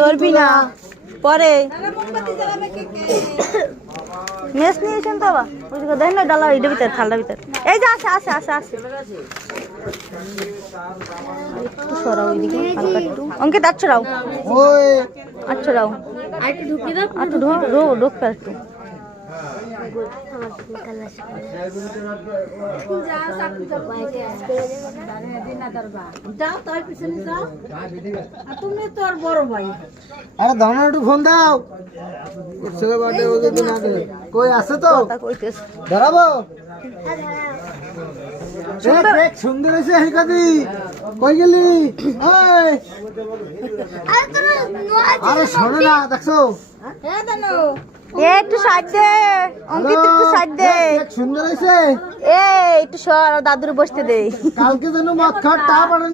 করবি না পরে মেস নিয়েছেন তো বাবা দেখ না ডালা এটার ভিতরে থালটার ভিতরে এই যে আসে আসে আসে আসে একটু সরাও ওইদিকে হালকা একটু অঙ্কিত আচ্ছা রাও আচ্ছা রাও একটু ঢুকিয়ে দাও একটু ঢোক একটু আরে ধনা একটু ফোন দাও কই আছে তো ধরাবো সুন্দর হয়েছে হেকাদি কই গেলি আরে শোনো না দেখছো একটু সাইড দে অঙ্কিত একটু সাইড দে সুন্দর হয়েছে একটু সর দাদুর বসতে দে কালকে যেন মদ খাওয়ার টা